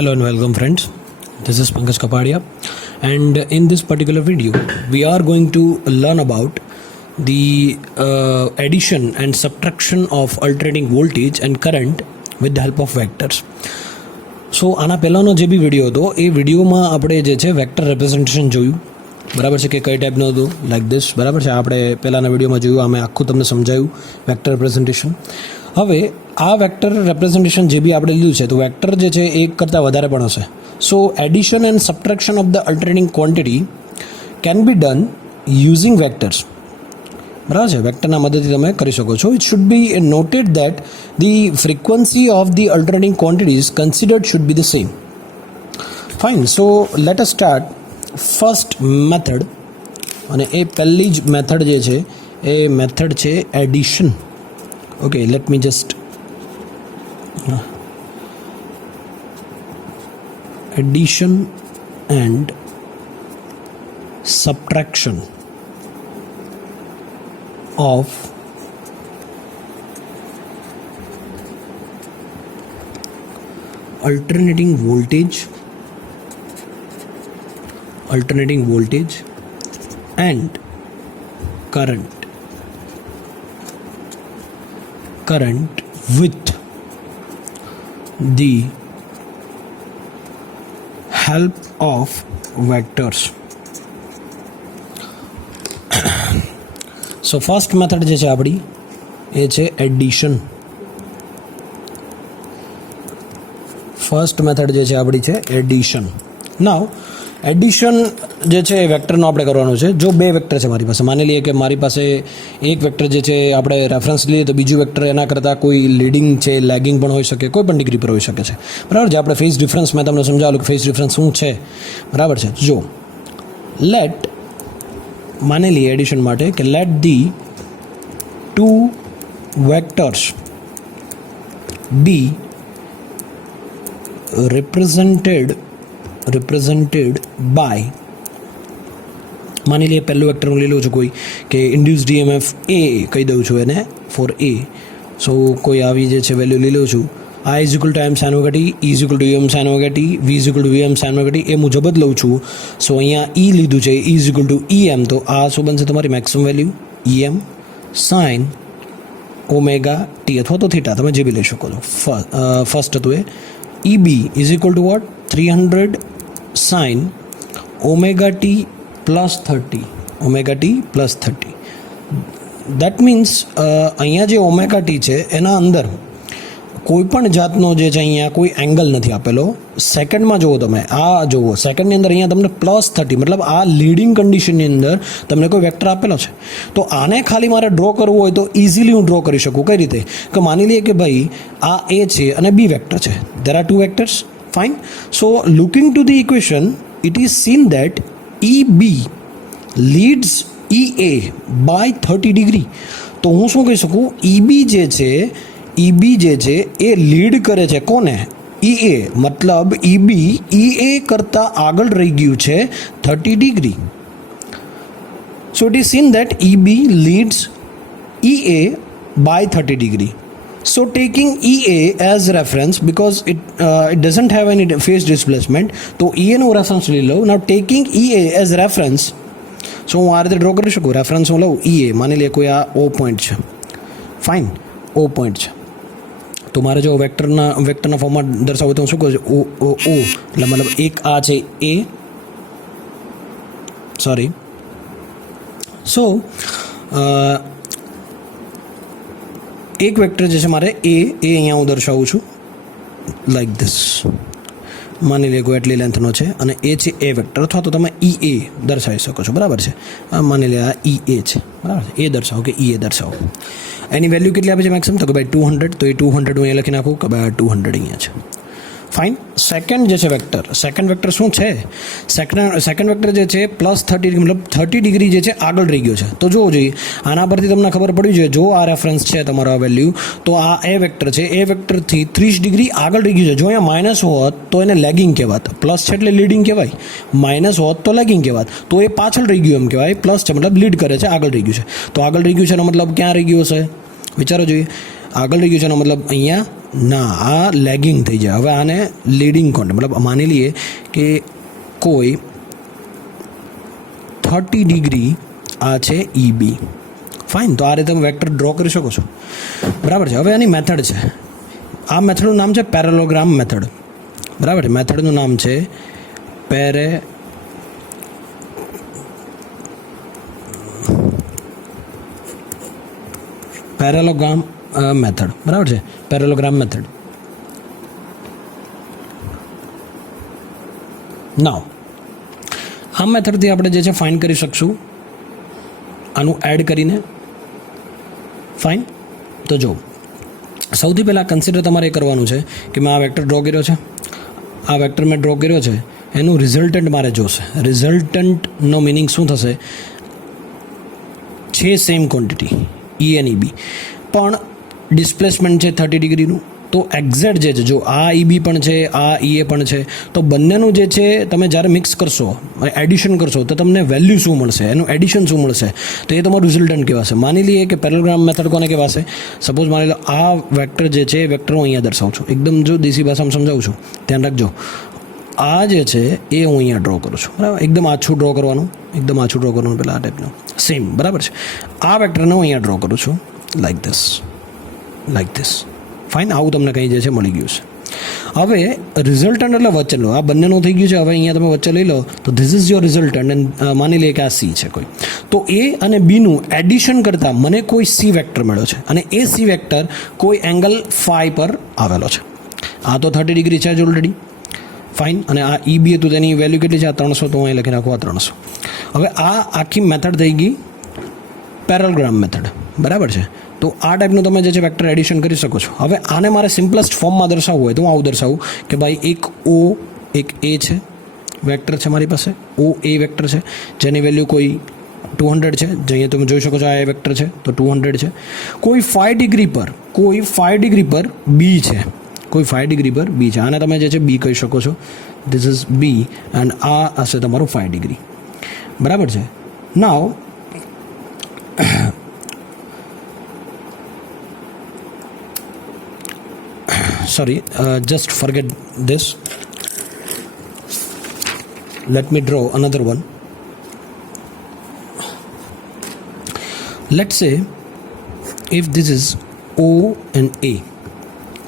Hello and welcome friends, this is Pankaj Kapadia, and in this particular video we are going to learn about the addition and subtraction of alternating voltage and current with the help of vectors. સો આના પહેલાંનો જે બી video હતો એ વિડીયોમાં આપણે જે છે vector representation જોયું, બરાબર છે, કે કઈ ટાઈપનું હતું, લાઈક ધીસ, બરાબર છે. આપણે પહેલાંના વિડીયોમાં જોયું, અમે આખું તમને સમજાયું વેક્ટર રિપ્રેઝન્ટેશન. હવે આ વેક્ટર રિપ્રેઝન્ટેશન જે બી આપણે લીધું છે તો વેક્ટર જે છે એક કરતાં વધારે પણ હશે. So addition and subtraction of the alternating quantity can be done using vectors, બરાબર છે. વેક્ટરના મદદથી તમે કરી શકો છો. It should be noted that the frequency of the alternating quantities considered should be the same. Fine. So let us start first method, અને એ પહેલી જ મેથડ જે છે એ મેથડ છે addition. Okay, let me just addition and subtraction of alternating voltage and current with the help of vectors. So first method જે છે આપણી એ છે એડિશન. ફર્સ્ટ મેથડ જે છે આપણી છે એડિશન. નાવ એડિશન જે છે એ વેક્ટરનો આપણે કરવાનું છે. જો બે વેક્ટર છે મારી પાસે, માની લઈએ કે મારી પાસે એક વેક્ટર જે છે આપણે રેફરન્સ લઈએ તો બીજું વેક્ટર એના કરતાં કોઈ લીડિંગ છે, લેગિંગ પણ હોઈ શકે, કોઈ પણ ડિગ્રી પર હોઈ શકે છે, બરાબર છે. આપણે ફેઝ ડિફરન્સ મેં તમને સમજાવેલું કે ફેઝ ડિફરન્સ શું છે, બરાબર છે. જો લેટ માની લઈએ એડિશન માટે કે let the two vectors be represented by, માની લઈએ પહેલું વેક્ટર હું લઈ લઉં છું કોઈ કે ઇન્ડ્યુસ્ડ EMF એ કહી દઉં છું એને ફોર એ. સો કોઈ આવી જે છે વેલ્યુ લઈ લઉં છું. I is equal to m sin omega t, E is equal to em sin omega t, V is equal to vm sin omega t, એ મુજબ જ લઉં છું. સો અહીંયા E લીધું છે, E is equal to em, તો આ શું બનશે તમારી maximum value em sin omega t અથવા તો થીટા, તમે જે બી લઈ શકો છો. ફર્સ્ટ હતું એ EB is equal to what? 300 sin omega t plus 30. That means અહીંયા જે ઓમેગા ટી છે એના અંદર કોઈ પણ જાતનો જે છે અહીંયા કોઈ એંગલ નથી આપેલો. સેકન્ડમાં જુઓ તમે, આ જુઓ સેકન્ડની અંદર અહીંયા તમને +30, મતલબ આ લીડિંગ કન્ડિશનની અંદર તમને કોઈ વેક્ટર આપેલો છે. તો આને ખાલી મારે ડ્રો કરવું હોય તો ઇઝીલી હું ડ્રો કરી શકું. કઈ રીતે? કે માની લઈએ કે ભાઈ આ એ છે અને બી વેક્ટર છે. There are two vectors. Fine. So looking to the equation it is seen that EB leads EA by 30 degree. તો હું શું કહી શકું? EB જે છે એ લીડ કરે છે કોને? EA. મતલબ EB EA કરતાં આગળ રહી ગયું છે 30 degree. So it is seen that EB leads EA by 30 degree. So taking EA as reference, because it doesn't have any phase displacement, તો EA નું રેફરન્સ લઈ લઉં. Now taking EA as reference, so હું આ રીતે draw કરી શકું. Reference હું લઉં EA, માની લઈએ કોઈ આ O પોઈન્ટ છે. ફાઇન, O પોઈન્ટ છે. તો મારે જો વેક્ટરના ફોર્મમાં દર્શાવવું તો હું શું કરું છું? O એટલે મતલબ એક આ છે A, સોરી. સો એક વેક્ટર જે છે મારે એ અહીંયા હું દર્શાવું છું લાઈક ધીસ. માની લે કોઈ એટલી લેન્થનો છે અને એ છે એ વેક્ટર, અથવા તો તમે EA દર્શાવી શકો છો, બરાબર છે. માની લે આ EA છે, બરાબર છે. એ દર્શાવો કે EA દર્શાવો. એની વેલ્યુ કેટલી આપે છે મેક્સિમમ? તો કે ભાઈ 200. તો એ 200 હું અહીંયા લખી નાખું કે ભાઈ 200 અહીંયા છે. ફાઇન. સેકન્ડ જે છે વેક્ટર, સેકન્ડ વેક્ટર શું છે? સેકન્ડ વેક્ટર જે છે +30, મતલબ 30 ડિગ્રી જે છે આગળ રહી ગયો છે. તો જોવો જોઈએ, આના પરથી તમને ખબર પડવી જોઈએ. જો આ રેફરન્સ છે તમારો આ વેલ્યુ, તો આ એ વેક્ટર છે, એ વેક્ટરથી 30 ડિગ્રી આગળ રહી ગયું છે. જો અહીંયા માઇનસ હોત તો એને લેગિંગ કહેવાત, પ્લસ છે એટલે લીડિંગ કહેવાય, માઇનસ હોત તો લેગિંગ કહેવાત. તો એ પાછળ રહી ગયું એમ કહેવાય, પ્લસ છે મતલબ લીડ કરે છે, આગળ રહી ગયું છે. તો આગળ રહી ગયું છે એનો મતલબ ક્યાં રહી ગયું હશે? વિચારો જોઈએ. આગળ રહી ગયું છે એનો મતલબ અહીંયા ના, આ લેગિંગ થઈ જાય. હવે આને લીડિંગ કોન્ટેન્ટ મતલબ માની લઈએ કે કોઈ 30 ડિગ્રી આ છે EB. ફાઇન, તો આ રીતે તમે વેક્ટર ડ્રો કરી શકો છો. બરાબર છે. હવે આની મેથડ છે, આ મેથડનું નામ છે પેરેલોગ્રામ મેથડ. બરાબર છે. મેથડનું નામ છે પેરેલોગ્રામ મેથડ. બરાબર છે, પેરેલોગ્રામ મેથડ. નાવ આ મેથડથી આપણે જે છે ફાઇન્ડ કરી શકશું આનું એડ કરીને. ફાઇન, તો જો સૌથી પહેલાં કન્સિડર તમારે એ કરવાનું છે કે મેં આ વેક્ટર ડ્રો કર્યો છે, આ વેક્ટર મેં ડ્રો કર્યો છે, એનું રિઝલ્ટન્ટ મારે જોશે. રિઝલ્ટન્ટનો મિનિંગ શું થશે? છે સેમ ક્વોન્ટિટી E અને EB, પણ ડિસ્પ્લેસમેન્ટ છે 30 ડિગ્રીનું. તો એક્ઝેક્ટ જે છે, જો આ EB પણ છે, આ EA પણ છે, તો બંનેનું જે છે તમે જ્યારે મિક્સ કરશો, એડિશન કરશો, તો તમને વેલ્યુ શું મળશે, એનું એડિશન શું મળશે, તો એ તમારું રિઝલ્ટન્ટ કહેવાશે. માની લઈએ કે પેરેલોગ્રામ મેથડ કોને કહેવાશે? સપોઝ માની લો આ વેક્ટર જે છે એ વેક્ટર હું અહીંયા દર્શાવું છું, એકદમ જો દેશી ભાષામાં સમજાવું છું, ધ્યાન રાખજો. આ જે છે એ હું અહીંયા ડ્રો કરું છું. બરાબર, એકદમ આછું ડ્રો કરવાનું, એકદમ આછું ડ્રો કરવાનું, પહેલાં આ ટાઈપનું સેમ. બરાબર છે. આ વેક્ટરને હું અહીંયા ડ્રો કરું છું લાઈક ધીસ. ફાઇન, આવું તમને કંઈ જે છે મળી ગયું છે. હવે રિઝલ્ટન્ટ એટલે વચ્ચેનું, આ બંનેનું થઈ ગયું છે. હવે અહીંયા તમે વચ્ચે લઈ લો તો this is your resultant, and માની લઈએ કે આ C છે કોઈ, તો A અને Bનું એડિશન કરતાં મને કોઈ C વેક્ટર મળ્યો છે, અને એ C વેક્ટર કોઈ એંગલ phi પર આવેલો છે. આ તો 30 ડિગ્રી છે જ ઓલરેડી. ફાઇન, અને આ EB હતું તેની વેલ્યુ કેટલી છે? આ 300, તો અહીં લખી નાખો આ 300. હવે આ આખી મેથડ થઈ ગઈ પેરેલોગ્રામ મેથડ. બરાબર છે. તો આ ટાઈપનું તમે જે છે વેક્ટર એડિશન કરી શકો છો. હવે આને મારે સિમ્પલેસ્ટ ફોર્મમાં દર્શાવવું હોય તો હું આવું દર્શાવું કે ભાઈ એક O એક A છે, વેક્ટર છે મારી પાસે, OA વેક્ટર છે, જેની વેલ્યુ કોઈ 200 છે, જે અહીંયા તમે જોઈ શકો છો. આ વેક્ટર છે તો 200 છે. કોઈ 5 ડિગ્રી પર B છે, કોઈ 5 ડિગ્રી પર B છે. આને તમે જે છે B કહી શકો છો. ધીસ ઇઝ B, એન્ડ આ હશે તમારું 5 ડિગ્રી. બરાબર છે. નાવ sorry, just forget this. Let me draw another one. Let's say if this is O and A.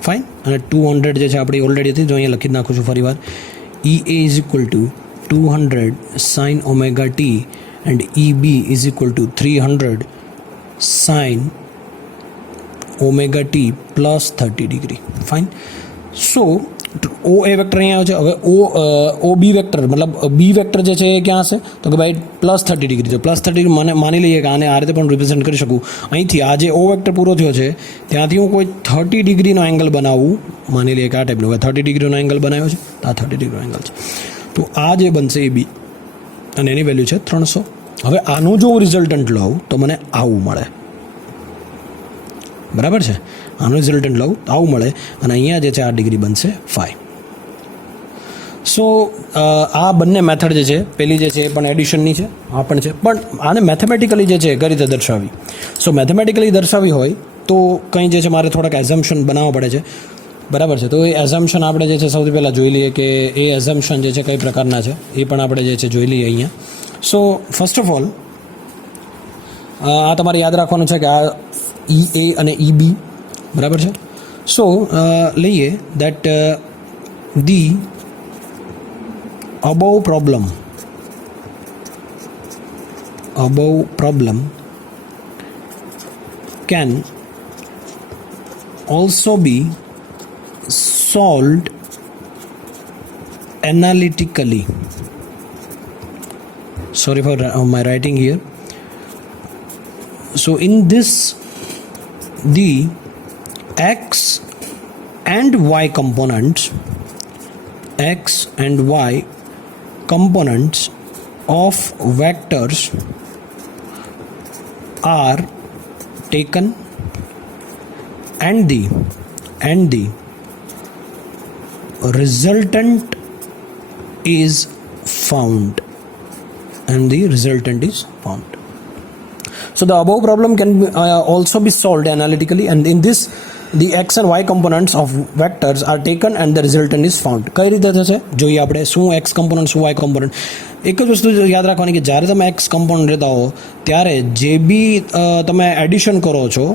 Fine, અને 200 જે છે આપણી ઓલરેડી હતી, જો અહીંયા લખી નાખું છું ફરી વાર. EA is equal to 200 sin omega t and EB is equal to 300 sin omega t plus 30 degree. Fine, so OA vector અહીંયા આવે છે. હવે OB વેક્ટર મતલબ B વેક્ટર જે છે એ ક્યાં હશે? તો કે ભાઈ +30 ડિગ્રી. તો +30 માની લઈએ કે આને આ રીતે પણ રિપ્રેઝેન્ટ કરી શકું. અહીંથી આ જે O વેક્ટર પૂરો થયો છે ત્યાંથી હું કોઈ 30 ડિગ્રીનો એંગલ બનાવું, માની લઈએ કે આ ટાઈપનો 30 ડિગ્રીનો એંગલ બનાવ્યો છે, આ 30 ડિગ્રીનો એંગલ છે. તો આ જે બનશે એ B, અને એની વેલ્યુ છે 300. હવે આનું જો હું રિઝલ્ટન્ટ લઉં તો મને આવું મળે. બરાબર છે. આનું રિઝલ્ટન્ટ લઉં તો આવું મળે, અને અહીંયા જે છે આ ડિગ્રી બનશે 5. સો આ બંને મેથડ જે છે, પેલી જે છે એ પણ એડિશનની છે, આ પણ છે, પણ આને મેથેમેટિકલી જે છે કઈ રીતે દર્શાવી? સો મેથેમેટિકલી દર્શાવી હોય તો કંઈ જે છે મારે થોડાક એઝમ્પશન બનાવવા પડે છે. બરાબર છે. તો એ એઝમ્પશન આપણે જે છે સૌથી પહેલાં જોઈ લઈએ કે એ એઝમ્પશન જે છે કઈ પ્રકારના છે, એ પણ આપણે જે છે જોઈ લઈએ અહીંયા. સો ફર્સ્ટ ઓફ ઓલ આ તમારે યાદ રાખવાનું છે કે આ EA અને EB. બરાબર છે. સો લઈએ that the above problem can also be solved analytically. Sorry for my writing here. So in this, the x and y components of vectors are taken, and the resultant is found. So the above problem can also be solved analytically, and in this the x and y components of vectors are taken and the resultant is found. કઈ રીતે થશે જોઈએ આપણે, શું x component શું y component. એક જ વસ્તુ યાદ રાખવાની કે જ્યારે તમે x component લેતા હો ત્યારે જે બી તમે એડિશન કરો છો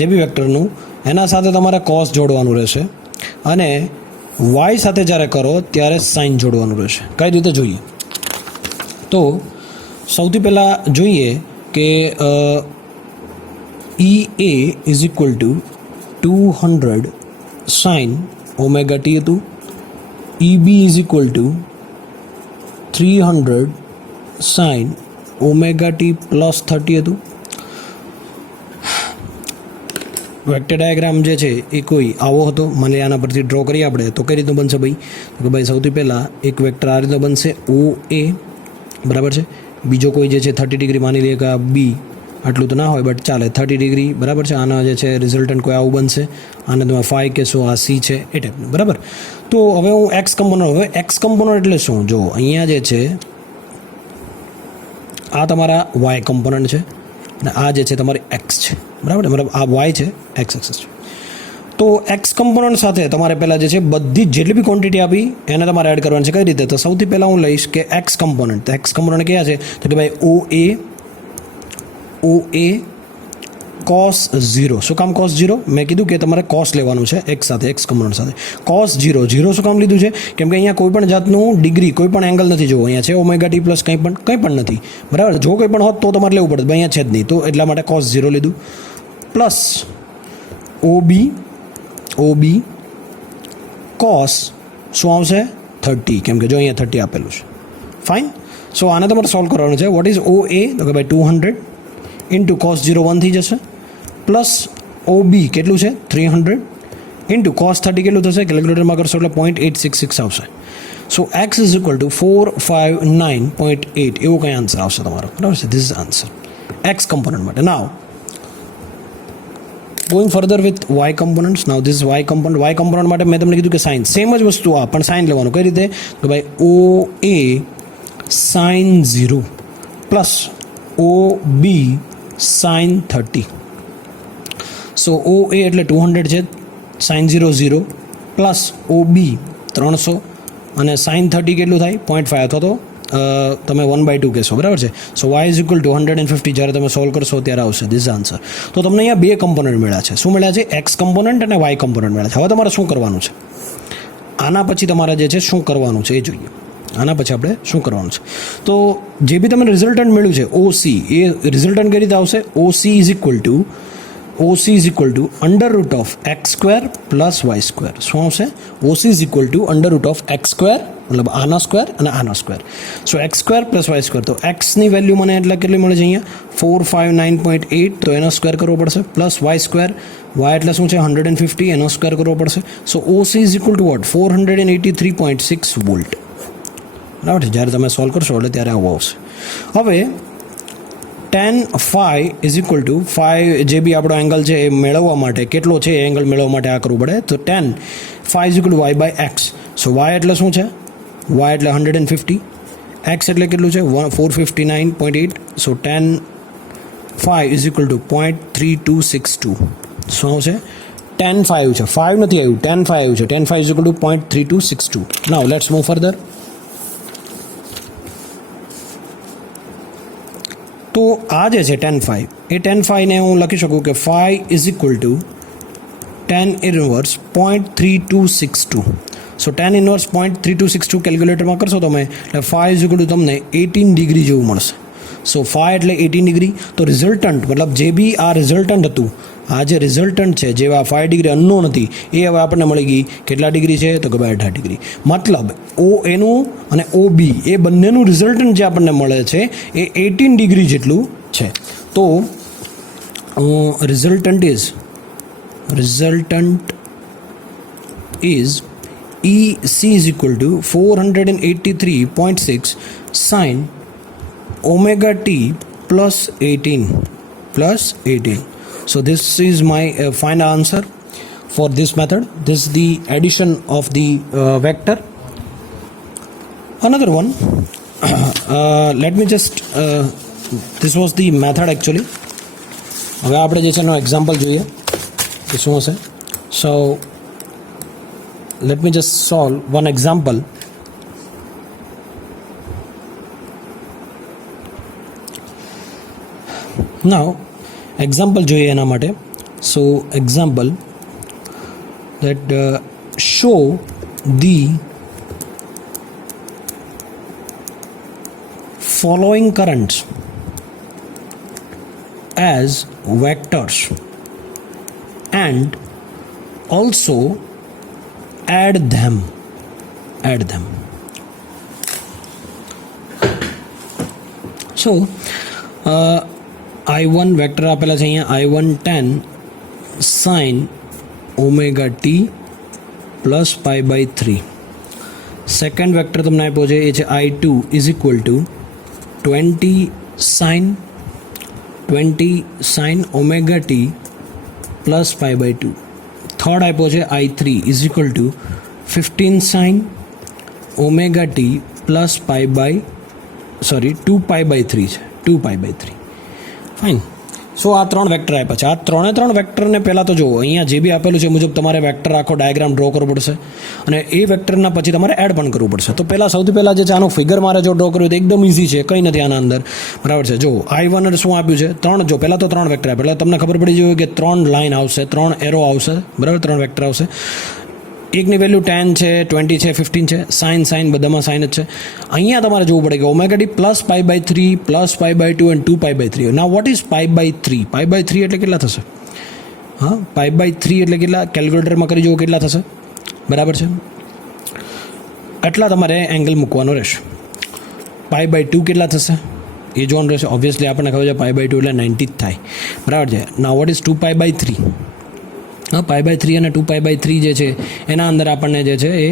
જે બી વેક્ટરનું એના સાથે તમારે cos જોડવાનું રહેશે, અને y સાથે જ્યારે કરો ત્યારે sin જોડવાનું રહેશે. કઈ રીતે જોઈએ તો સૌથી પહેલાં જોઈએ કે EA is equal two 200 sin omega t હતું, EB is equal two 300 sin omega t plus 30 હતું. વેક્ટર ડાયાગ્રામ જે છે એ કોઈ આવો હતો, મને આના પરથી ડ્રો કરીએ આપણે તો કઈ રીતનું બનશે ભાઈ, તો ભાઈ સૌથી પહેલાં એક વેક્ટર આ રીતનું બનશે OA, બરાબર છે. બીજો કોઈ જે છે 30 ડિગ્રી માની લઈએ કે આ બી, આટલું તો ના હોય બટ ચાલે 30 ડિગ્રી, બરાબર છે. આના જે છે રિઝલ્ટન્ટ કોઈ આવું બનશે, આને તમે ફાઈ કહેશો, આ સી છે એ ટાઈપનું, બરાબર. તો હવે હું એક્સ કમ્પોનન્ટ, હવે એક્સ કમ્પોનન્ટ એટલે શું, જો અહીંયા જે છે આ તમારા વાય કમ્પોનન્ટ છે અને આ જે છે તમારી એક્સ છે, બરાબર. મતલબ આ વાય છે, એક્સ એક્સિસ છે. તો એક્સ કમ્પોનન્ટ સાથે તમારે પહેલાં જે છે બધી જેટલી બી ક્વોન્ટિટી આપી એને તમારે એડ કરવાની છે. કઈ રીતે, તો સૌથી પહેલાં હું લઈશ કે એક્સ કમ્પોનન્ટ. તો એક્સ કમ્પોનન્ટ કયા છે તો કે ભાઈ OA cos 0. શું કામ cos 0? મેં કીધું કે તમારે cos લેવાનું છે એક સાથે, એક્સ કમ્પોનન્ટ સાથે. cos 0 શું કામ લીધું છે, કેમ કે અહીંયા કોઈ પણ જાતનું ડિગ્રી, કોઈ પણ એંગલ નથી. જો અહીંયા છે ઓમેગા ટી પ્લસ કંઈ પણ નથી, બરાબર. જો કંઈ પણ હોત તો તમારે લેવું પડે, અહીંયા છે જ નહીં, તો એટલા માટે cos 0 લીધું. પ્લસ OB cos શું આવશે 30, કેમ કે જો અહીંયા 30 આપેલું છે. ફાઇન. સો આને તમારે સોલ્વ કરવાનું છે. વોટ ઇઝ OA, તો કે ભાઈ 200 ઇન્ટુ cos 0 1 થઈ જશે, પ્લસ OB કેટલું છે 300 ઇન્ટુ cos 30 કેટલું થશે, કેલ્ક્યુલેટરમાં કરશો એટલે 0.866 આવશે. સો એક્સ ઇઝ ઇક્વલ ટુ 459.8 એવું કંઈ આન્સર આવશે તમારો, બરાબર છે. This is answer x component માટે. નાવ going further with y components. Now this is y component માટે મેં તમને કીધું કે sin, સેમ જ વસ્તુ આ પણ sin લેવાનું. કઈ રીતે, તો ભાઈ OA sin 0 plus OB sin 30. સો OA એટલે 200 છે, sin 0 0 પ્લસ OB 300 અને sin 30 કેટલું થાય 0.5 અથવા તો તમે 1/2 કહેશો, બરાબર છે. સો y ઇઝ ઇક્વલ ટુ 150. જ્યારે તમે સોલ્વ કરશો ત્યારે આવશે ધીસ આન્સર. તો તમને અહીંયા બે કમ્પોનન્ટ મળ્યા છે. શું મળ્યા છે, એક્સ કમ્પોનન્ટ અને વાય કમ્પોનન્ટ મળ્યા છે. હવે તમારે શું કરવાનું છે, આના પછી તમારે જે છે શું કરવાનું છે એ જોઈએ. આના પછી આપણે શું કરવાનું છે, તો જે બી તમને રિઝલ્ટન્ટ મળ્યું છે OC, એ રિઝલ્ટન્ટ કઈ રીતે આવશે, OC is equal to under root of x square plus y square. શું આવશે, OC is equal to under root of x square, મતલબ આના સ્ક્વેર અને આના square. So x square plus y square, તો એક્સની વેલ્યુ મને એટલે કેટલી મળે છે અહીંયા 459.8, તો એનો સ્ક્વેર કરવો પડશે, પ્લસ વાય સ્ક્વેર, વાય એટલે શું છે 150, એનો સ્ક્વેર કરવો પડશે. So OC is equal to what 483.6 volt, બરાબર છે. જ્યારે તમે સોલ્વ કરશો એટલે ત્યારે આવું આવશે. હવે tan phi is equal two phi, જે બી આપણો એંગલ છે એ મેળવવા માટે કેટલો છે એ એંગલ મેળવવા માટે આ કરવું પડે. તો tan phi is equal to y by X. So y એટલે શું છે, y એટલે 150, x એટલે કેટલું છે 459.8. સો tan phi is equal two 0.3262. શું આવશે, tan phi આવ્યું છે, 5 નથી આવ્યું, tan phi આવ્યું છે. tan phi is equal two 0.3262. Now let's move further. તો આ જે છે tan phi, એ tan phi ને હું લખી શકું કે phi is equal two tan inverse 0.3262. So tan inverse 0.3262 કેલ્ક્યુલેટરમાં કરશો તમે એટલે phi ઇઝ ઇક્વલ ટુ તમને 18 ડિગ્રી જેવું મળશે. સો phi એટલે 18 ડિગ્રી. તો રિઝલ્ટન્ટ મતલબ જે બી આ રિઝલ્ટન્ટ હતું, આ જે રિઝલ્ટન્ટ છે જે 5 ડિગ્રી અનનોન હતી એ હવે આપણને મળી ગઈ કેટલા ડિગ્રી છે, તો કે 18 ડિગ્રી. મતલબ ઓ એનું અને OB એ બંનેનું રિઝલ્ટન્ટ જે આપણને મળે છે એ 18 ડિગ્રી જેટલું છે. તો resultant is EC is equal to 483.6 sin omega t plus 18. So this is my final answer for this method. This is the addition of the vector. Another one, let me just this was the method actually. હવે આપણે જે છે એનો example જોઈએ કે શું હશે. So let me just solve one example. Now example જોઈએ એના માટે. So example that show the following currents as vectors and also add them. So I1 vector આપેલા છે અહીંયા, I1 10 sin omega T plus pi by 3. Second vector તમને આપ્યો છે એ છે I2 is equal to 20 sine omega T plus pi by 2. Third આપ્યો છે I3 is equal to 15 sine omega T plus pi by 2 pi by 3 છે, 2 pi by 3. Fine. સો આ 3 vector આપ્યા છે. આ 3 વેક્ટરને પહેલાં તો જુઓ, અહીંયા જે બી આપેલું છે મુજબ તમારે વેક્ટર આખો ડાયાગ્રામ ડ્રો કરવો પડશે અને એ વેક્ટરના પછી તમારે એડ પણ કરવું પડશે. તો સૌથી પહેલાં જે છે આનું ફિગર મારે જો ડ્રો કરવું તો એકદમ ઇઝી છે, કંઈ નથી આના અંદર, બરાબર છે. જો I1 શું આપ્યું છે, 3. જો પહેલાં તો 3 વેક્ટર આપ્યા, એટલે તમને ખબર પડી જોઈએ કે 3 લાઇન આવશે, 3 એરો આવશે, બરાબર, 3 વેક્ટર આવશે. એકની વેલ્યુ 10 છે, 20 છે, 15 છે. સાઇન બધામાં સાઇન જ છે. અહીંયા તમારે જોવું પડે કે omega T plus pi by 3 plus pi by 2 and 2 pi by 3. Now what is pi by 3? Pi by 3 એટલે કેટલા થશે? હા, પાઈ બાય 3 એટલે કેટલા? કેલ્ક્યુલેટરમાં કરી જુઓ કેટલા થશે, બરાબર છે. એટલા તમારે એંગલ મૂકવાનો રહેશે. પાઈ બાય 2 કેટલા થશે એ જોવાનું રહેશે. ઓબ્વિયસલી આપણને ખબર છે પાઈ બાય 2 એટલે 90 જ થાય, બરાબર છે. Now what is 2 pi by 3? હા, પાઈ બાય 3 અને 2 પાઈ બાય 3 જે છે એના અંદર આપણને જે છે એ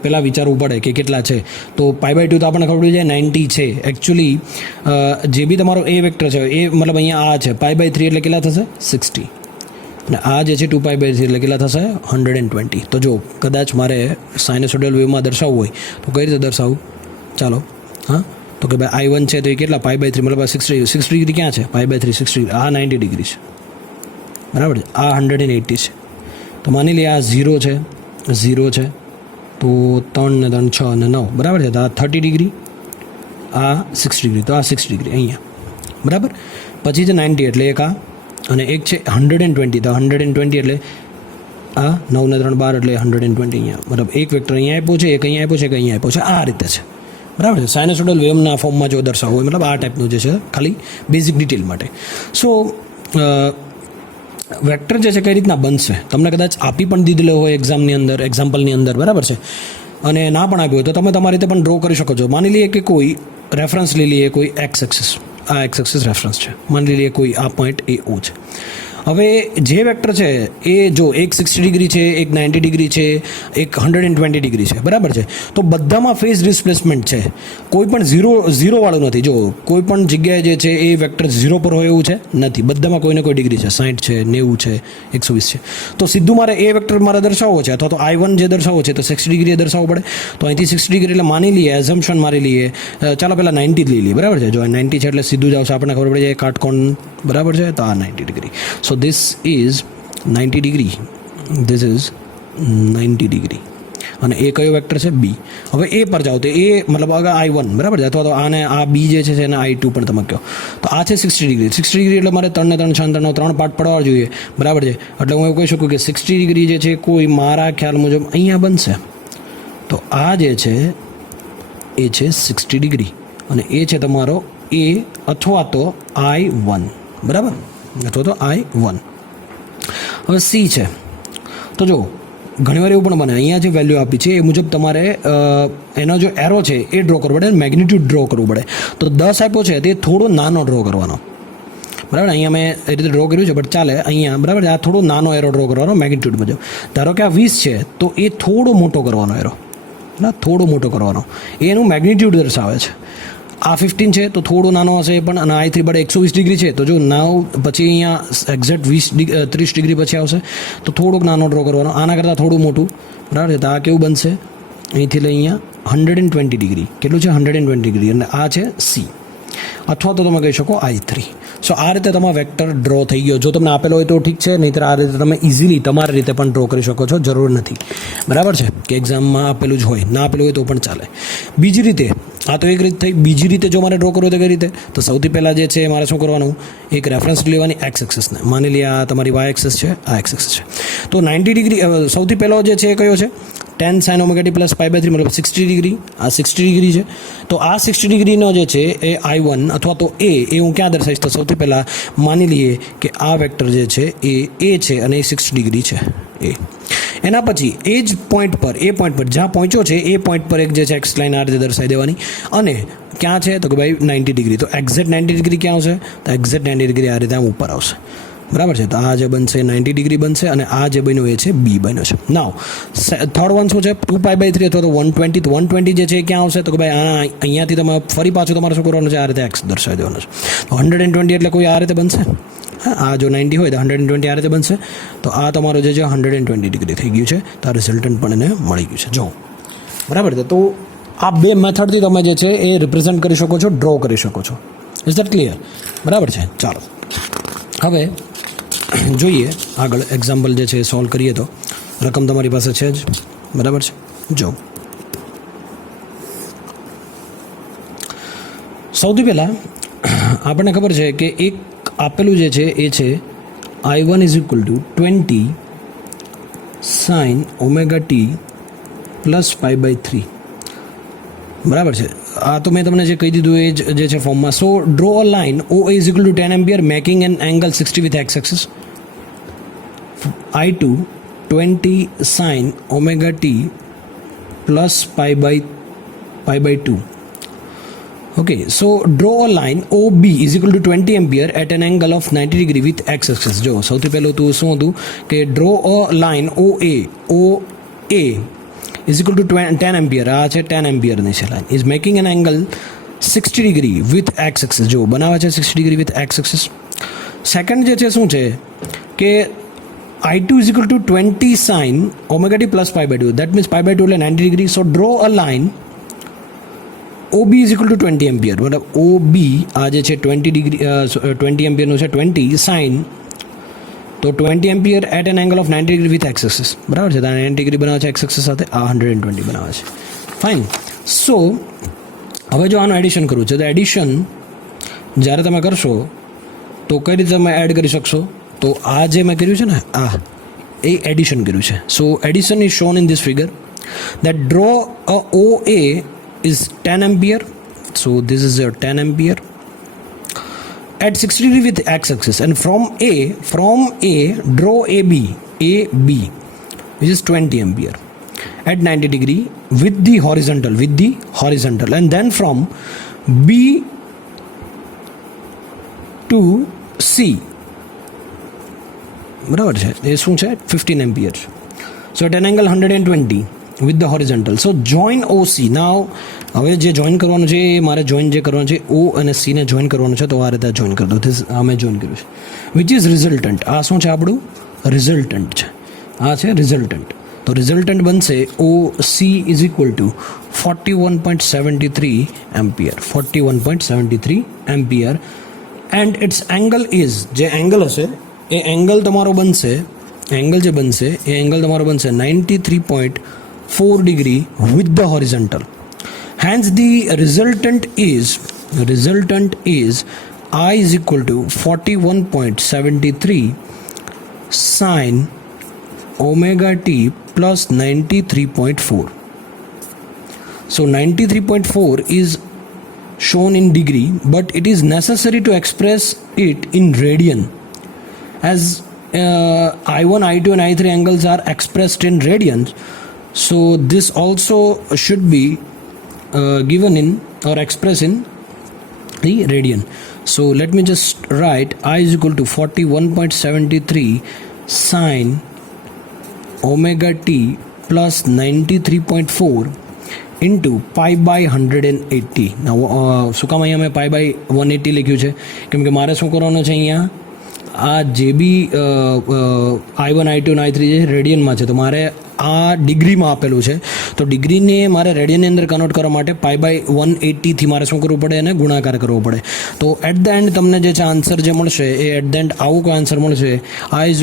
પહેલાં વિચારવું પડે કે કેટલા છે. તો પાઈ બાય 2 તો આપણને ખબર પડી જાય 90 છે. એકચ્યુઅલી જે બી તમારો એ વેક્ટર છે એ મતલબ અહીંયા આ છે, પાઈ બાય 3 એટલે કેટલા થશે? 60. અને આ જે છે 2 પાઈ બાય 3 એટલે કેટલા થશે? 120. તો જો કદાચ મારે સાઇનોસોઇડલ વેવમાં દર્શાવવું હોય તો કઈ રીતે દર્શાવું? ચાલો, હા, તો કે ભાઈ I1 છે તો એ કેટલા? પાઈ બાય 3 મતલબ 60 ડિગ્રી ક્યાં છે? Pi by 3 60 degree. આ 90 ડિગ્રી છે, બરાબર છે. આ 180 છે. તો માની લઈએ આ 0 છે, 0 છે, તો 3 ને 3 6 અને 9, બરાબર છે. તો આ 30 ડિગ્રી, આ 6 ડિગ્રી, તો આ 6 ડિગ્રી અહીંયા, બરાબર. પછી છે 90 એટલે એક આ, અને એક છે 120, તો 120 એટલે આ 9 ને 3 12 એટલે 120 અહીંયા, મતલબ એક વેક્ટર અહીંયા આપ્યો છે, એક અહીંયા આપ્યો છે, એક અહીંયા આપ્યો છે. આ રીતે છે, બરાબર છે. સાઇનોસોઇડલ વેવના ફોર્મમાં જો દર્શાવવું હોય, મતલબ આ ટાઈપનું જે છે, ખાલી બેઝિક ડિટેલ માટે. સો વેક્ટર જે છે કઈ રીતના બનશે તમને કદાચ આપી પણ દીધેલો હોય એક્ઝામ્પલની અંદર, બરાબર છે, અને ના પણ આપ્યું હોય તો તમે તમારી રીતે પણ ડ્રો કરી શકો છો. માની લઈએ કે કોઈ રેફરન્સ લઈ લઈએ, કોઈ એક્સ એક્સિસ, આ એક્સ એક્સિસ રેફરન્સ છે. માની લઈએ કોઈ આ પોઈન્ટ એ ઓ છે. હવે જે વેક્ટર છે એ જો એક 60 ડિગ્રી છે, એક 90 ડિગ્રી છે, એક 120 ડિગ્રી છે, બરાબર છે. તો બધામાં ફેઝ ડિસ્પ્લેસમેન્ટ છે, કોઈ પણ ઝીરો વાળું નથી. જો કોઈ પણ જગ્યાએ જે છે એ વેક્ટર 0 પર હોય એવું છે નથી, બધામાં કોઈને કોઈ ડિગ્રી છે, 60 છે, 90 છે, 120 છે. તો સીધું મારે એ વેક્ટર મારે દર્શાવવો છે, અથવા તો I1 જે દર્શાવવો છે તો 60 ડિગ્રી દર્શાવવો પડે. તો અહીંથી 60 ડિગ્રી એટલે માની લઈએ, એઝમ્પશન મારી લઈએ, ચાલો પહેલાં 90 લઈ લઈએ, બરાબર છે. જો 90 છે એટલે સીધું જ આવશે, આપણને ખબર પડી જાય કાટકોણ, બરાબર છે. તો આ 90 degree. So this is 90 degree, this is 90 degree. અને એ કયો વેક્ટર છે? બી. હવે એ પર જાઓ તો એ મતલબ આગળ I1, બરાબર છે, અથવા તો આને આ બી જે છે એને I2 પણ તમે કહો. તો આ છે 60 ડિગ્રી. 60 ડિગ્રી એટલે મારે 3 ને 3 6 3 3 પાર્ટ પડવા જોઈએ, બરાબર છે. એટલે હું એવું કહી શકું કે 60 ડિગ્રી જે છે કોઈ મારા ખ્યાલ મુજબ અહીંયા બનશે. તો આ જે છે એ છે 60 ડિગ્રી અને એ છે તમારો એ અથવા તો I1, બરાબર, અથવા તો I1. હવે સી છે. તો જો ઘણીવાર એવું પણ બને, અહીંયા જે વેલ્યુ આપી છે એ મુજબ તમારે એનો જો એરો છે એ ડ્રો કરવો પડે, મેગ્નિટ્યુડ ડ્રો કરવું પડે. તો 10 આપ્યો છે તે થોડો નાનો ડ્રો કરવાનો, બરાબર. અહીંયા મેં એ રીતે ડ્રો કર્યું છે, બટ ચાલે અહીંયા, બરાબર. આ થોડો નાનો એરો ડ્રો કરવાનો મેગ્નિટ્યુડ મુજબ. ધારો કે આ 20 છે તો એ થોડો મોટો કરવાનો એરો, ના થોડો મોટો કરવાનો, એનું મેગ્નિટ્યુડ દર્શાવે છે. આ 15 છે તો થોડો નાનો હશે પણ, અને I3 બડે 120 ડિગ્રી છે તો જો નાવ પછી અહીંયા એક્ઝેક્ટ 30 ડિગ્રી પછી આવશે તો થોડોક નાનો ડ્રો કરવાનો, આના કરતાં થોડું મોટું, બરાબર છે. તો આ કેવું બનશે? અહીંથી લઈ અહીંયા 120 ડિગ્રી, કેટલું છે? 120 ડિગ્રી, અને આ છે સી. અથવા તો તમે કહી શકો I3. સો આ રીતે તમારો વેક્ટર ડ્રો થઈ ગયો. જો તમને આપેલો હોય તો ઠીક છે, નહીંતર આ રીતે તમે ઇઝીલી તમારી રીતે પણ ડ્રો કરી શકો છો, જરૂર નથી. બરાબર છે કે એક્ઝામમાં આપેલું જ હોય, ના આપેલું હોય તો પણ ચાલે. બીજી રીતે, આ તો એક રીત થઈ. બીજી રીતે જો મારે ડ્રો કરવો તો કઈ રીતે? તો સૌથી પહેલાં જે છે મારે શું કરવાનું, એક રેફરન્સ લેવાની એક્સ એક્સિસને. માની લઈએ આ તમારી વાય એક્સિસ છે, આ એક્સ એક્સિસ છે. તો 90 ડિગ્રી સૌથી પહેલો જે છે એ કયો છે? tan sin omega t plus π/3 મતલબ 60 ડિગ્રી. આ 60 ડિગ્રી છે. તો આ 60 ડિગ્રીનો જે છે એ I1 અથવા તો એ હું ક્યાં દર્શાવીશ? તો સૌથી પહેલાં માની લઈએ કે આ વેક્ટર જે છે એ છે અને એ 60 ડિગ્રી છે એ. એના પછી એ જ પોઈન્ટ પર જ્યાં પહોંચ્યો છે એ પોઈન્ટ પર એક જે છે એક્સ લાઇન આ રીતે દર્શાવી દેવાની. અને ક્યાં છે? તો કે ભાઈ 90 ડિગ્રી. તો એક્ઝેક્ટ 90 ડિગ્રી ક્યાં આવશે? તો એક્ઝેક્ટ 90 ડિગ્રી આ રીતે આમ ઉપર આવશે. બરાબર છે. તો આ જે બનશે 90 ડિગ્રી બનશે અને આ જે બન્યો એ છે બી બન્યો છે. નાવ થર્ડ વન શું છે? 2π/3 અથવા તો 120. તો 120 જે છે એ ક્યાં આવશે? તો કે ભાઈ અહીંયાથી તમે ફરી પાછું તમારે શું કરવાનું છે? આ રીતે એક્સ દર્શાવી દેવાનું છે. તો 120 એટલે કોઈ આ રીતે બનશે. હા, આ જો 90 હોય તો 120 આ રીતે બનશે. તો આ તમારો જે છે 120 ડિગ્રી થઈ ગયું છે. તો આ રિઝલ્ટન્ટ પણ એને મળી ગયું છે. જો બરાબર છે. તો આ બે મેથડથી તમે જે છે એ રિપ્રેઝન્ટ કરી શકો છો, ડ્રો કરી શકો છો. Is that clear? બરાબર છે. ચાલો હવે જોઈએ આગળ એક્ઝામ્પલ જે છે એ સોલ્વ કરીએ. તો રકમ તમારી પાસે છે જ. બરાબર છે. જો સૌથી પહેલાં આપણને ખબર છે કે એક આપેલું જે છે એ છે I1 = 20 sin omega t plus π/3. બરાબર છે. આ તો મેં તમને જે કહી દીધું એ જ જે છે ફોર્મમાં. So draw a line OA = 10 ampere making an angle 60 with x axis. I2 20 sin omega t plus π/2. Okay, so draw a line OB = 20 ampere at an angle of 90 degree with x axis. જો સૌથી પહેલું તું શું હતું કે draw a line OA is equal to 10 ampere. આ છે 10 ampere ની છે line. is making an angle 60 degree with x axis. જો બનાવે છે 60 degree with x axis. Second જે છે શું છે કે I2 = 20 sin omega t plus π/2. That means π/2 એટલે 90 degree. So draw a line OB = 20 ampere. મતલબ OB આ જે છે 20 ડિગ્રી 20 એમ્પિયરનું છે 20 sin. તો 20 ampere at an angle of 90 degree with x axis. બરાબર છે. તો 90 ડિગ્રી બનાવે છે એક્સ એક્સિસ સાથે. આ 120 બનાવે છે. ફાઇન. સો હવે જો આનું એડિશન કરવું છે તો એડિશન જ્યારે તમે કરશો તો કઈ રીતે તમે એડ કરી શકશો? તો આ જે મેં કર્યું છે ને આ એ એડિશન કર્યું છે. So addition is shown in this figure. That draw a OA is 10 ampere. So this is your 10 ampere at 60 degree with x-axis, and from A draw AB which is 20 ampere at 90 degree with the horizontal, and then from B to C. બરાબર છે. એ શું છે? 15 ampere. So at an angle 120 with the horizontal. So join OC. Now હવે જે join કરવાનું છે એ મારે join જે કરવાનું છે O અને C ને જોઈન કરવાનું છે. તો આ રીતે જોઈન કરી દો. ધીસ અમે જોઈન કર્યું છે. Which is resultant. આ શું છે? આપણું રિઝલ્ટન્ટ છે. આ છે રિઝલ્ટન્ટ. તો રિઝલ્ટન્ટ બનશે OC = 41.73 ampere. 41.73 ampere. And its angle is, જે એંગલ હશે એ એંગલ તમારો બનશે, એંગલ જે બનશે એ એંગલ તમારો બનશે 93.4 degree with the horizontal. Hence the resultant is I is equal to 41.73 sin omega t plus 93.4. So 93.4 is shown in degree, but it is necessary to express it in radian, as I1, I2 and I3 angles are expressed in radians. So this also should be given in or expressed in the radian. So let me just write I is equal to 41.73 sin omega t plus 93.4 into π/180. Now શું કામ અહીંયા મેં π/180 લખ્યું છે? કેમ કે મારે શું કરવાનું છે અહીંયા આ જે બી I1, I2 અને I3 જે રેડિયનમાં છે તો મારે આ ડિગ્રીમાં આપેલું છે, તો ડિગ્રીને મારે રેડિયનની અંદર કન્વર્ટ કરવા માટે π/180થી મારે શું કરવું પડે, એને ગુણાકાર કરવો પડે. તો એટ ધ એન્ડ તમને જે છે આન્સર જે મળશે એ એટ ધ એન્ડ આવું કોઈ આન્સર મળશે, I =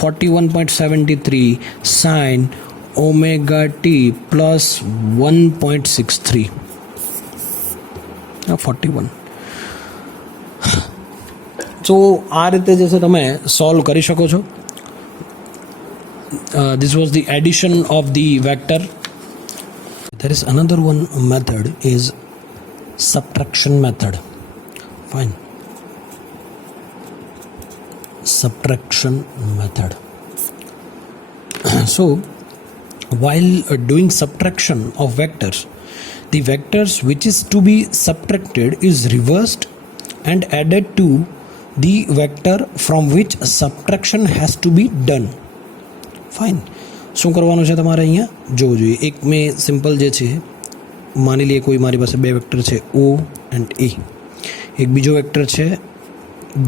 41.73 sin ωt પ્લસ 1.63 41. તો આ રીતે જે છે તમે સોલ્વ કરી શકો છો. This was the addition of the vector. There is another one method is subtraction method. Fine. Subtraction method. So while doing subtraction of vectors, the vectors which is to be subtracted is reversed and added to the vector from which subtraction has to be done. Fine. શું કરવાનું છે તમારે અહીંયા જોવું જોઈએ. એક મેં simple જે છે માની લઈએ કોઈ મારી પાસે બે વેક્ટર છે O એન્ડ A, એક બીજો વેક્ટર છે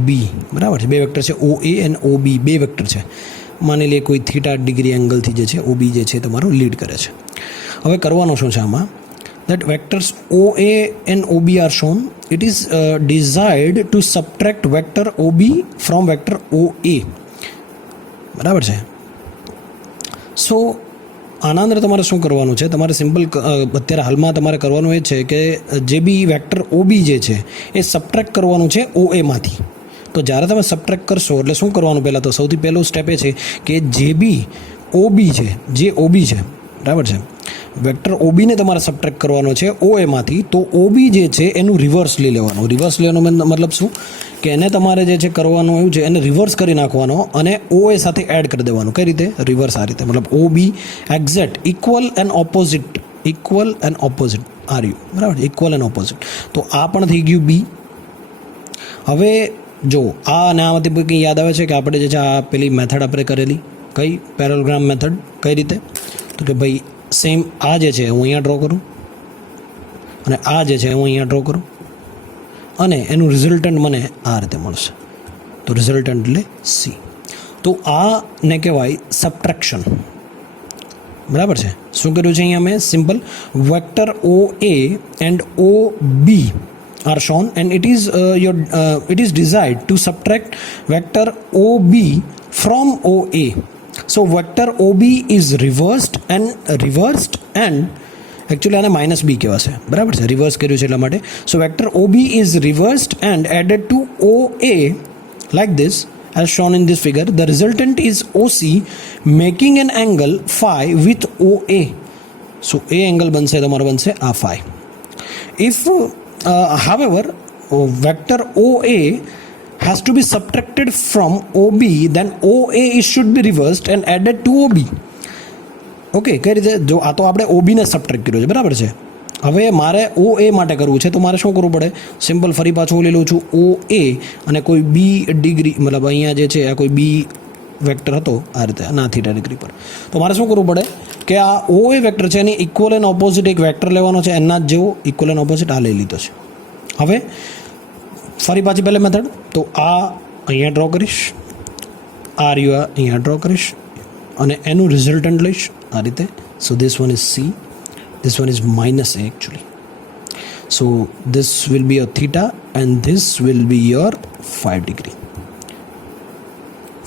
B, બરાબર છે. બે વેક્ટર છે OA એન્ડ OB, બે વેક્ટર છે. માની લઈએ કોઈ θ ડિગ્રી એંગલથી જે છે OB જે છે તમારું લીડ કરે છે. હવે કરવાનું શું છે આમાં, that vectors OA and OB are shown. It is desired to subtract vector OB from vector OA, બરાબર છે. સો આના અંદર તમારે શું કરવાનું છે, તમારે સિમ્પલ અત્યારે હાલમાં તમારે કરવાનું એ છે કે જે બી વેક્ટર OB જે છે એ સબટ્રેક્ટ કરવાનું છે OAમાંથી. તો જ્યારે તમે સબટ્રેક્ટ કરશો એટલે શું કરવાનું, પહેલાં તો સૌથી પહેલું સ્ટેપ એ છે કે જે બી OB છે, જે OB છે, બરાબર છે, વેક્ટર OBને તમારે સબટ્રેક્ટ કરવાનો છે OAમાંથી. તો OB જે છે એનું રિવર્સ લઈ લેવાનું. રિવર્સ લેવાનો મતલબ શું કે એને તમારે જે છે કરવાનું એવું છે, એને રિવર્સ કરી નાખવાનો અને OA સાથે એડ કરી દેવાનું. કઈ રીતે? રિવર્સ આ રીતે, મતલબ OB exact equal and opposite are you, બરાબર, ઇક્વલ એન્ડ ઓપોઝિટ. તો આ પણ થઈ ગયું B. હવે જો આ અને આમાંથી કંઈ યાદ આવે છે કે આપણે જે છે આ પેલી મેથડ આપણે કરેલી, કઈ પેરેલોગ્રામ મેથડ, કઈ રીતે? તો કે ભાઈ સેમ આ જે છે હું અહીંયા ડ્રો કરું અને આ જે છે હું અહીંયા ડ્રો કરું અને એનું રિઝલ્ટન્ટ મને આ રીતે મળશે. તો રિઝલ્ટન્ટ એટલે C. તો આને કહેવાય સબટ્રેક્શન, બરાબર છે. શું કર્યું છે અહીંયા મેં? Simple vector OA and OB are shown and it is desired to subtract vector OB from OA. So vector OB is reversed and actually આને -b કહેવાશે, બરાબર છે, રિવર્સ કર્યું છે એટલા માટે. સો vector OB is reversed and added to OA like this as shown in this figure. The resultant is OC making an angle phi with OA. So A angle બનશે તમારો બનશે આ phi. If however vector OA has to be subtracted from OB, then OA should be reversed and added to OB. Okay, કઈ રીતે? જો આ તો આપણે OBને સબટ્રેક્ટ કર્યો છે, બરાબર છે. હવે મારે OA માટે કરવું છે, તો મારે શું કરવું પડે? સિમ્પલ ફરી પાછું લઈ લઉં છું OA અને કોઈ B ડિગ્રી, મતલબ અહીંયા જે છે આ કોઈ B વેક્ટર હતો આ રીતે ના θ ડિગ્રી પર. તો મારે શું કરવું પડે કે આ OA વેક્ટર છે એની ઇક્વલ એન્ડ ઓપોઝિટ એક વેક્ટર લેવાનો છે, એના જ જેવો ઇક્વલ એન્ડ ઓપોઝિટ આ લઈ લીધો છે. હવે ફરી પાછી પહેલે મેથડ, તો આ અહીંયા ડ્રો કરીશ, આ રહ્યું અહીંયા ડ્રો કરીશ અને એનું રિઝલ્ટન્ટ લઈશ આ રીતે. So this one is C, this one is -A actually. So this will be your theta and this will be your 5 degree.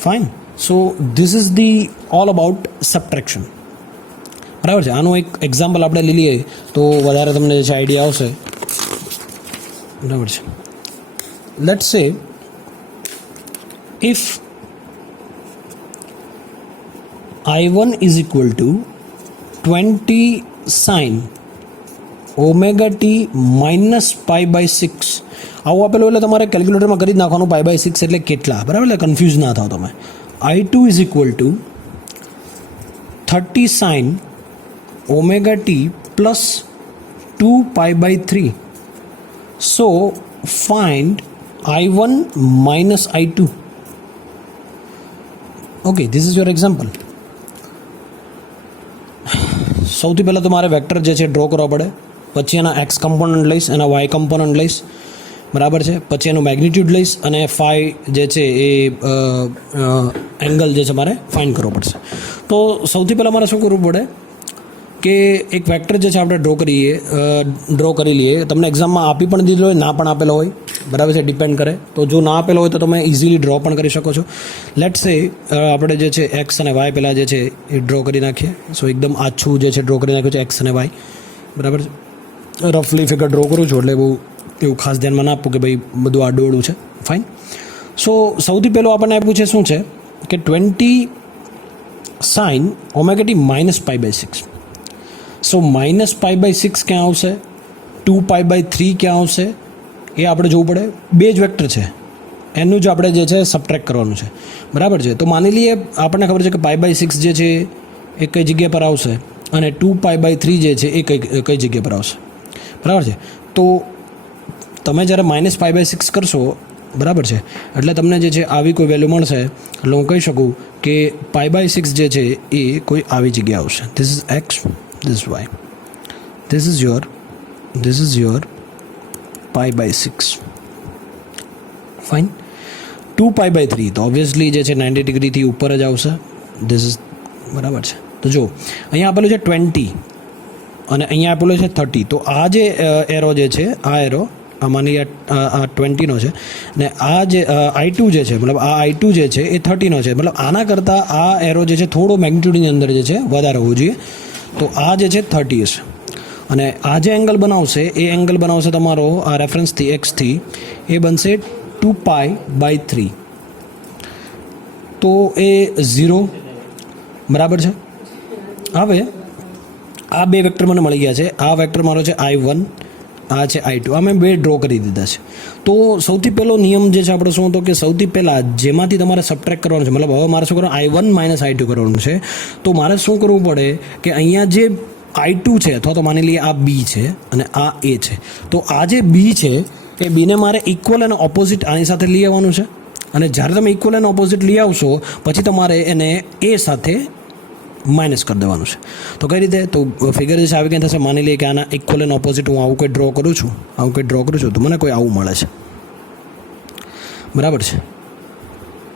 Fine. So this is the all about subtraction, બરાબર છે. આનું એક example આપણે લઈ લઈએ તો વધારે તમને જે છે આઈડિયા આવશે, બરાબર છે. લેટ્સ સે if I1 is equal to 20 sin ωt minus π/6 આવું આપેલું એટલે તમારે કેલ્ક્યુલેટરમાં કરી જ નાખવાનું π/6 એટલે કેટલા, બરાબર, એટલે કન્ફ્યુઝ ના થાવ તમે. I2 is equal to 30 sin ωt plus 2π/3. So find I1 minus I2. Okay, this is your example. સૌથી પહેલાં તો મારે વેક્ટર જે છે ડ્રો કરવા પડે, પછી એના x કમ્પોનન્ટ લઈશ, એના y કમ્પોનન્ટ લઈશ, બરાબર છે. પછી એનું મેગ્નિટ્યુડ લઈશ અને ફાઈ જે છે એ એંગલ જે છે મારે ફાઇન્ડ કરવો પડશે. તો સૌથી પહેલાં મારે શું કરવું પડે કે એક વેક્ટર જે છે આપણે ડ્રો કરી લઈએ. તમને એક્ઝામમાં આપી પણ દીધેલો હોય, ના પણ આપેલો હોય, બરાબર છે, ડિપેન્ડ કરે. તો જો ના આપેલો હોય તો તમે ઇઝીલી ડ્રો પણ કરી શકો છો. લેટ્સ સે આપણે જે છે એક્સ અને વાય પહેલાં જે છે એ ડ્રો કરી નાખીએ. સો એકદમ આછું જે છે ડ્રો કરી નાખ્યું છે એક્સ અને વાય, બરાબર છે. રફલી ફિગર ડ્રો કરું છું એટલે બહુ એવું ખાસ ધ્યાનમાં ના આપવું કે ભાઈ બધું આડોળું છે. ફાઇન. સો સૌથી પહેલું આપણને આપ્યું છે શું છે કે 20 sin ઓમેગા ટી -π/6. સો -π/6 ક્યાં આવશે, 2π/3 ક્યાં આવશે, એ આપણે જોવું પડે. બે જ વેક્ટર છે, એનું જ આપણે જે છે સબટ્રેક્ટ કરવાનું છે, બરાબર છે. તો માની લઈએ આપણને ખબર છે કે π/6 જે છે એ કઈ જગ્યા પર આવશે અને 2π/3 જે છે એ કઈ જગ્યા પર આવશે, બરાબર છે. તો તમે જ્યારે -π/6 કરશો, બરાબર છે, એટલે તમને જે છે આવી કોઈ વેલ્યુ મળશે. એટલે હું કહી શકું કે π/6 જે છે એ કોઈ આવી જગ્યા આવશે. This is x, this is y, this is your π/6. Fine. 2π/3 તો ઓબ્વિયસલી જે છે 90 ડિગ્રીથી ઉપર જ આવશે. ધીસ ઇઝ, બરાબર છે. તો જો અહીંયા આપેલું છે 20 અને અહીંયા આપેલું છે 30. તો આ જે એરો જે છે, આ એરો આમાંની આ 20નો છે ને આ જે I2 જે છે, મતલબ આ I2 જે છે એ 30નો છે. મતલબ આના કરતાં આ એરો જે છે થોડો મેગ્નિટ્યુડની અંદર જે છે વધારે હોવો જોઈએ. તો આ જે છે 30 હશે અને આ જે એંગલ બનાવશે એ એંગલ બનાવશે તમારો આ રેફરન્સથી એક્સથી, એ બનશે 2π/3. તો એ 0, બરાબર છે. હવે આ બે વેક્ટર મને મળી ગયા છે. આ વેક્ટર મારો છે I1, આ છે I2. આ મેં બે ડ્રો કરી દીધા છે. તો સૌથી પહેલો નિયમ જે છે આપણે શું હતો કે સૌથી પહેલાં જેમાંથી તમારે સબટ્રેક્ટ કરવાનું છે, મતલબ હવે મારે શું કરવાનું, I1 - I2 કરવાનું છે. તો મારે શું કરવું પડે કે અહીંયા જે I2 છે અથવા તો માની લઈએ આ B છે અને આ A છે. તો આ જે B છે એ Bને મારે ઇક્વલ અને ઓપોઝિટ આની સાથે લઈ આવવાનું છે. અને જ્યારે તમે ઇક્વલ અને ઓપોઝિટ લઈ આવશો પછી તમારે એને A સાથે માઇનસ કરી દેવાનું છે. તો કઈ રીતે, તો ફિગર જે છે આવી કંઈ થશે. માની લઈએ કે આના ઇક્વલ એન્ડ ઓપોઝિટ હું આવું કંઈ ડ્રો કરું છું, તો મને કોઈ આવું મળે છે, બરાબર છે.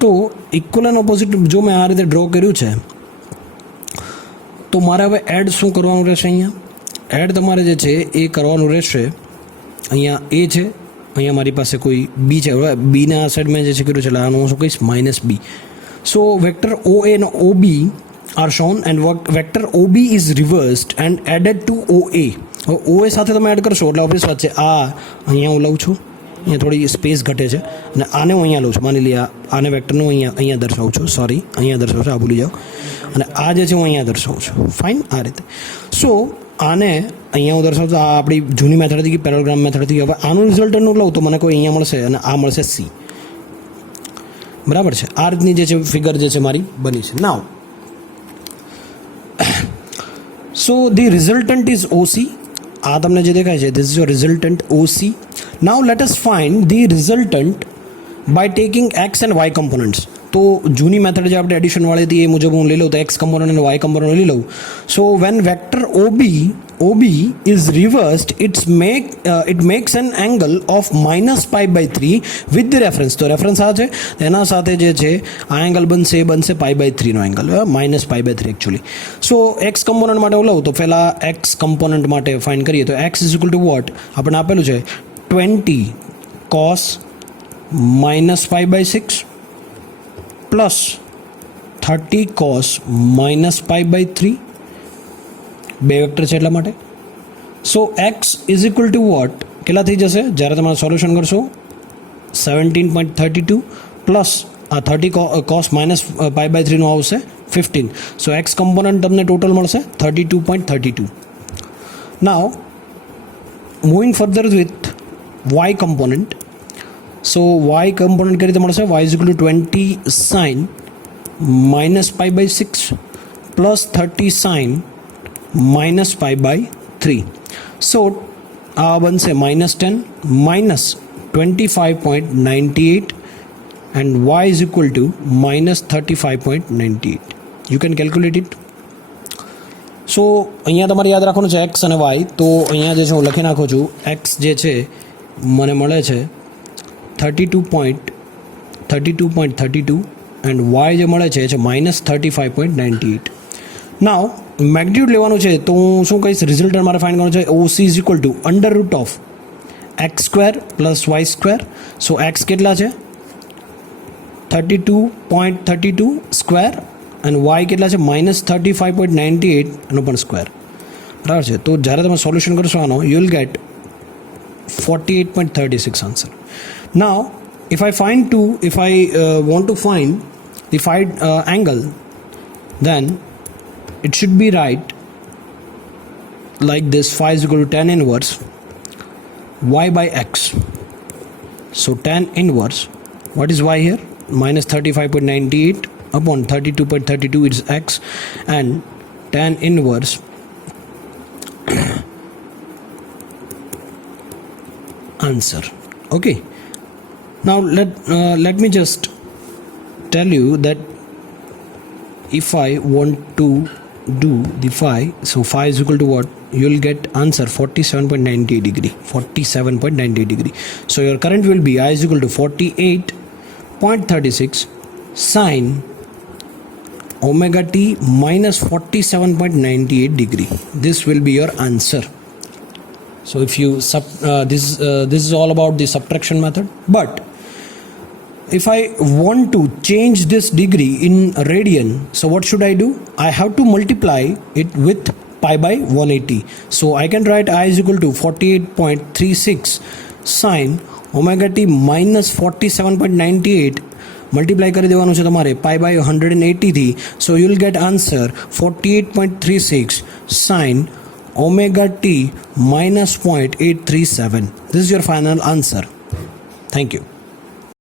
તો ઇક્વલ એન્ડ ઓપોઝિટ જો મેં આ રીતે ડ્રો કર્યું છે તો મારે હવે એડ શું કરવાનું રહેશે. અહીંયા એડ તમારે જે છે એ કરવાનું રહેશે. અહીંયા A છે, અહીંયા મારી પાસે કોઈ B છે. હવે બીના આ સાઈડ મેં જે છે કર્યું છે એટલે આનું હું શું કહીશ, -B. So vector OA and OB are shown and vector OB is reversed and added to OA. હવે OA સાથે તમે એડ કરશો એટલે ઓબ્વિયસ વાત છે આ અહીંયા હું લઉં છું, અહીંયા થોડી સ્પેસ ઘટે છે અને આને હું અહીંયા લઉં છું. માની લઈએ આને વેક્ટરનું અહીંયા દર્શાવું છું, અહીંયા દર્શાવું છું, આ ભૂલી જાઓ. અને આ જે છે હું અહીંયા દર્શાવું છું. ફાઇન, આ રીતે. સો આને અહીંયા હું દર્શાવતો આ આપણી જૂની મેથડ હતી કે પેરેલોગ્રામ મેથડ હતી. હવે આનું રિઝલ્ટનું લઉં તો મને કોઈ અહીંયા મળશે અને આ મળશે C, બરાબર છે. આ રીતની જે છે ફિગર જે છે મારી બની છે. Now so the resultant is OC. આ તમને જે દેખાય છે this is your resultant OC. Now let us find the resultant by taking X and Y components. તો જૂની મેથડ જે આપણે એડિશનવાળી હતી એ મુજબ હું લઈ લઉં તો એક્સ કમ્પોનન્ટ અને વાય કમ્પોનન્ટ લઈ લઉં. So when vector OB is reversed, it makes an angle of -π/3 with the reference. તો રેફરન્સ આ છે, એના સાથે જે છે આ એંગલ બનશે π/3 નો એંગલ, -π/3 એકચ્યુઅલી. સો એક્સ કમ્પોનન્ટ માટે હું લઉં તો પહેલાં એક્સ કમ્પોનન્ટ માટે ફાઇન્ડ કરીએ તો X is equal to what આપણે આપેલું છે 20 cos -π/6 પ્લસ 30 cos -π/3. બે વેક્ટર છે એટલા માટે. So x is equal to what કેટલા થઈ જશે જ્યારે તમે સોલ્યુશન કરશો 17.32 પ્લસ આ 30 cos -π/3 નું આવશે 15. સો એક્સ કમ્પોનન્ટ તમને ટોટલ મળશે 32.32. Now moving further with y component. So y component કઈ રીતે મળશે, y is equal to 20 sin -π/6 plus 30 sin -π/3. So આ બનશે -10 -25.98 and y is equal to -35.98. You can calculate it. સો અહીંયા તમારે યાદ રાખવાનું છે એક્સ અને વાય. તો અહીંયા જે છે હું લખી નાખું છું એક્સ જે છે મને મળે છે 32.32 એન્ડ વાય જે મળે છે એ છે -35.98. નાવ મેગ્નિટ્યુડ લેવાનું છે તો હું શું કહીશ, રિઝલ્ટ મારે ફાઇન્ડ કરવાનું છે OC is equal two √x² plus y². So x કેટલા છે 32.32 સ્ક્વેર અને y કેટલા છે -35.98 એનો પણ સ્ક્વેર, બરાબર છે. તો જ્યારે તમે સોલ્યુશન કરશો આનો you will gate 48.36 answer. Now if I want to find the angle, then it should be right like this. Phi is equal to tan inverse y by x. So tan inverse, what is y here? -35.98 upon 32.32 is x, and tan inverse answer. Okay, now let me just tell you that if I want to do the phi, so phi is equal to what? You will get answer 47.98 degree. 47.98 degree. So your current will be I is equal to 48.36 sine omega t minus 47.98 degree. This will be your answer. So if you this is all about the subtraction method. But if I want to change this degree in radian, so what should I do? I have to multiply it with pi by 180. So I can write I is equal to 48.36 sine omega t minus 47.98 multiply કરી દેવાનું છે તમારે pi by 180 થી. So you will get answer 48.36 sine omega t minus 0.837. This is your final answer. Thank you.